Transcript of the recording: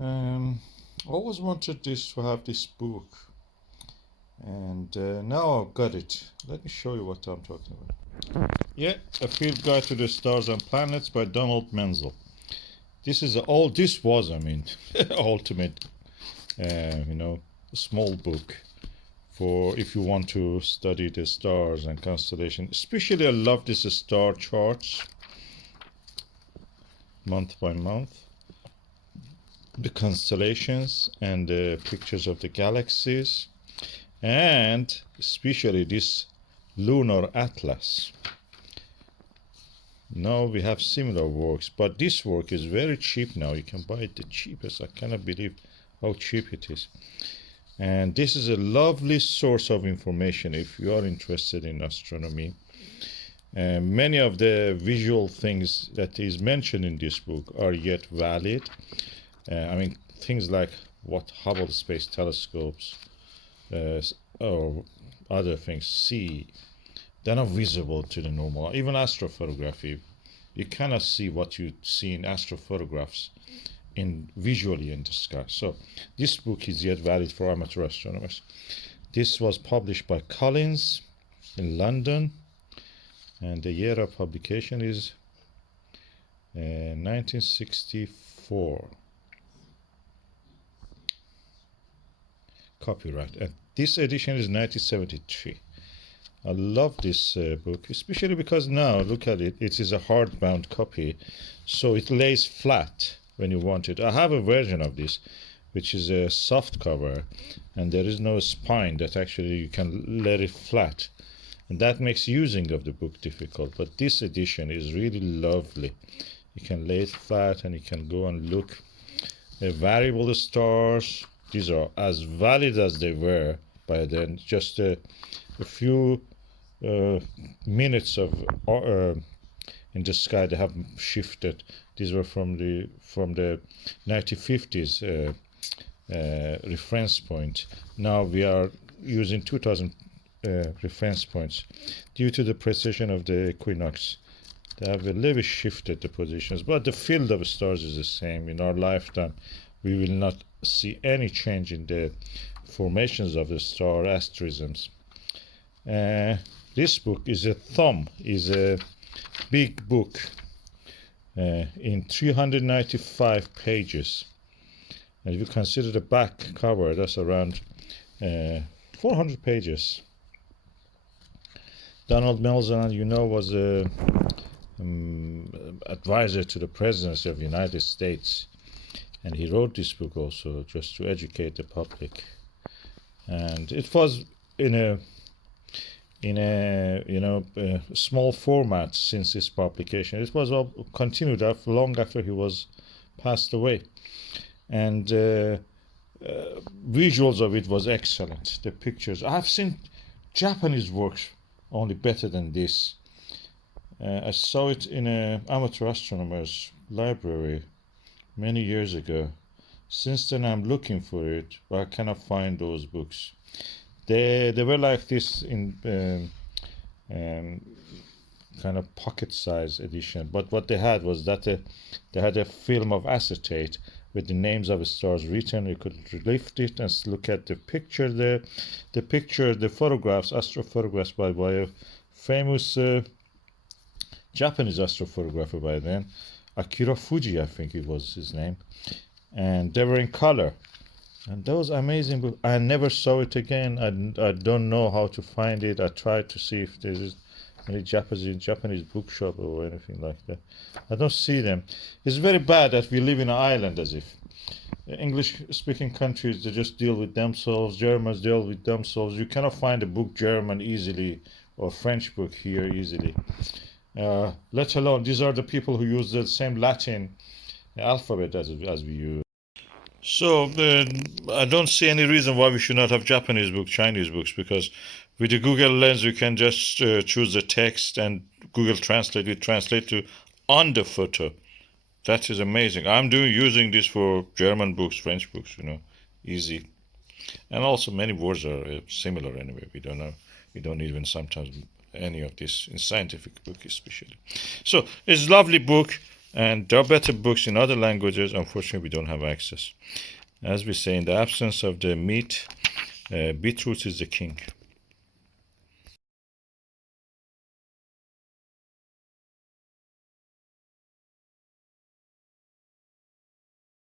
Always wanted this to have this book, and now I've got it. Let me show you what I'm talking about. Yeah, A Field Guide to the Stars and Planets by Donald Menzel. This is this was, ultimate, small book for if you want to study the stars and constellations. Especially, I love this star charts, month by month, the constellations and the pictures of the galaxies, and especially this lunar atlas. Now we have similar works, but this work is very cheap now. You can buy it the cheapest. I cannot believe how cheap it is. And this is a lovely source of information if you are interested in astronomy. Many of the visual things that is mentioned in this book are yet valid. Things like what Hubble Space Telescopes or other things see, they're not visible to the normal. Even astrophotography, you cannot see what you see in astrophotographs visually in the sky. So this book is yet valid for amateur astronomers. This was published by Collins in London, and the year of publication is 1964. Copyright, and this edition is 1973. I love this book, especially because now, look at it, it is a hardbound copy, so it lays flat when you want it. I have a version of this, which is a soft cover, and there is no spine that actually you can let it flat, and that makes using of the book difficult. But this edition is really lovely. You can lay it flat, and you can go and look at variable stars. These are as valid as they were by then. Just a few minutes of in the sky they have shifted. These were from the 1950s reference point. Now we are using 2000 reference points due to the precession of the equinox. They have a little shifted the positions, but the field of stars is the same. In our lifetime, we will not see any change in the formations of the star asterisms. This book is a tome, is a big book in 395 pages. And if you consider the back cover, that's around 400 pages. Donald Menzel, was a advisor to the presidency of the United States, and he wrote this book also just to educate the public. And it was in a small format since its publication. It was continued long after he was passed away, and visuals of it was excellent. The pictures, I have seen Japanese works only better than this. I saw it in an amateur astronomer's library many years ago. Since then I'm looking for it, but I cannot find those books. They were like this in kind of pocket-size edition, but what they had was that they had a film of acetate with the names of the stars written. You could lift it and look at the picture there. The picture, the photographs, astrophotographs by a famous Japanese astrophotographer by then, Akira Fuji, I think it was his name, and they were in color. And those amazing books, I never saw it again. I don't know how to find it. I tried to see if there is any Japanese bookshop or anything like that. I don't see them. It's very bad that we live in an island, as if English-speaking countries, they just deal with themselves. Germans deal with themselves. You cannot find a book German easily or French book here easily. Let alone, these are the people who use the same Latin alphabet as we use. So I don't see any reason why we should not have Japanese books, Chinese books, because with the Google Lens you can just choose the text and Google Translate will translate to on the photo. That is amazing. I'm using this for German books, French books, easy. And also many words are similar anyway. We don't know. We don't even sometimes any of this in scientific book especially. So it's a lovely book. And there are better books in other languages. Unfortunately, we don't have access. As we say, in the absence of the meat, beetroot is the king.